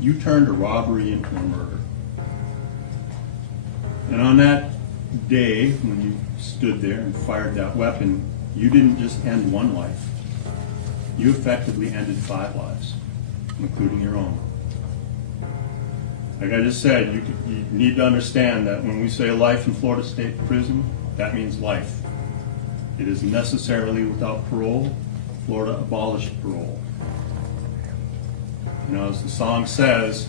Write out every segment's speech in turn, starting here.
you turned a robbery into a murder. And on that day, when you stood there and fired that weapon, you didn't just end one life. You effectively ended 5 lives, including your own. Like I just said, you need to understand that when we say life in Florida State Prison, that means life. It is necessarily without parole. Florida abolished parole. You know, as the song says,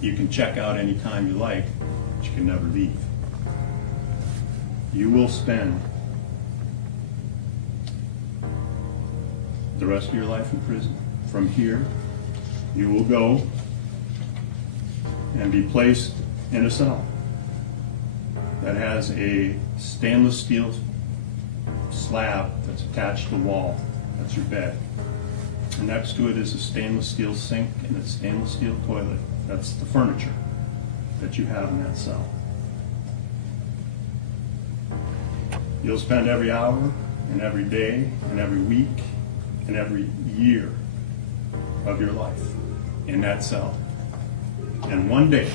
you can check out anytime you like, but you can never leave. You will spend the rest of your life in prison. From here, you will go and be placed in a cell that has a stainless steel slab that's attached to the wall. That's your bed. And next to it is a stainless steel sink and a stainless steel toilet. That's the furniture that you have in that cell. You'll spend every hour and every day and every week and every year of your life in that cell. And one day,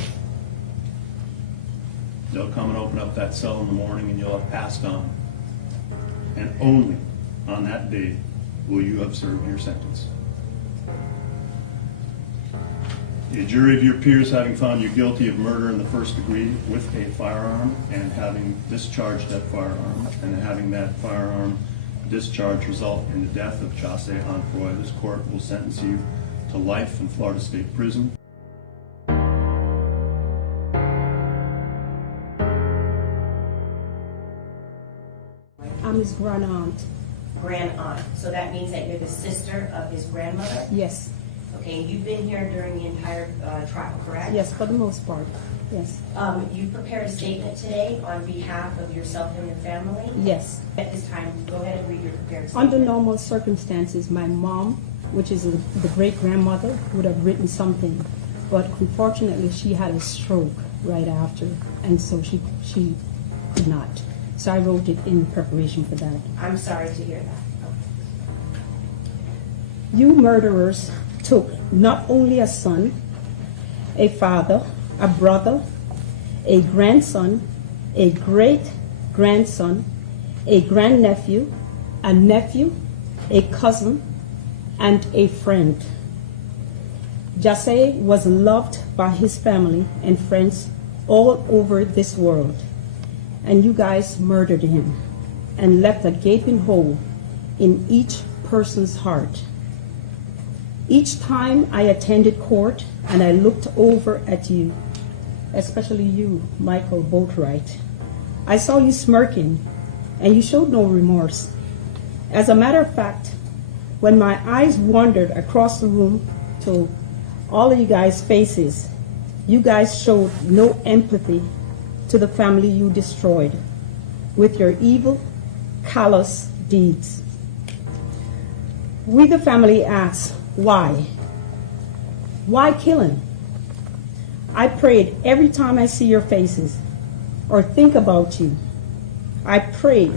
they'll come and open up that cell in the morning and you'll have passed on. And only on that day will you have served your sentence. A jury of your peers having found you guilty of murder in the first degree with a firearm and having discharged that firearm and having that firearm discharge result in the death of Chase Onfroy, this court will sentence you to life in Florida State Prison. I'm his grand aunt. Grand aunt. So that means that you're the sister of his grandmother? Yes. Okay, you've been here during the entire trial, correct? Yes, for the most part. Yes. You prepared a statement today on behalf of yourself and your family? Yes. At this time, go ahead and read your prepared statement. Under normal circumstances, my mom, which is the great-grandmother, would have written something. But unfortunately, she had a stroke right after, and so she could not. So I wrote it in preparation for that. I'm sorry to hear that. You murderers took not only a son, a father, a brother, a grandson, a great-grandson, a grandnephew, a nephew, a cousin, and a friend. Jase was loved by his family and friends all over this world. And you guys murdered him and left a gaping hole in each person's heart. Each time I attended court and I looked over at you, especially you, Michael Boatwright, I saw you smirking and you showed no remorse. As a matter of fact, when my eyes wandered across the room to all of you guys' faces, you guys showed no empathy to the family you destroyed with your evil, callous deeds. We, the family, ask, why? Why kill him? I prayed every time I see your faces or think about you. I prayed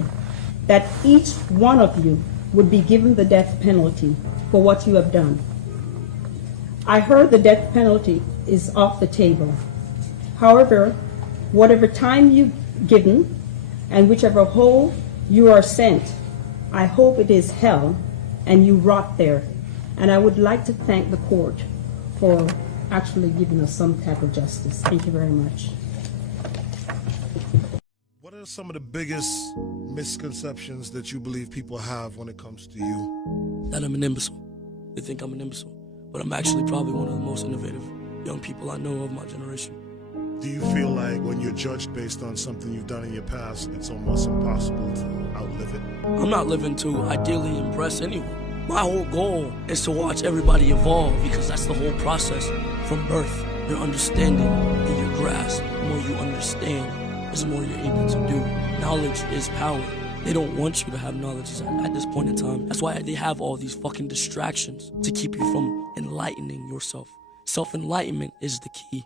that each one of you would be given the death penalty for what you have done. I heard the death penalty is off the table. However, whatever time you've given and whichever hole you are sent, I hope it is hell and you rot there. And I would like to thank the court for actually giving us some type of justice. Thank you very much. What are some of the biggest misconceptions that you believe people have when it comes to you? That I'm an imbecile. They think I'm an imbecile. But I'm actually probably one of the most innovative young people I know of my generation. Do you feel like when you're judged based on something you've done in your past, it's almost impossible to outlive it? I'm not living to ideally impress anyone. My whole goal is to watch everybody evolve because that's the whole process. From birth, your understanding and your grasp. The more you understand, the more you're able to do. Knowledge is power. They don't want you to have knowledge at this point in time. That's why they have all these fucking distractions to keep you from enlightening yourself. Self-enlightenment is the key.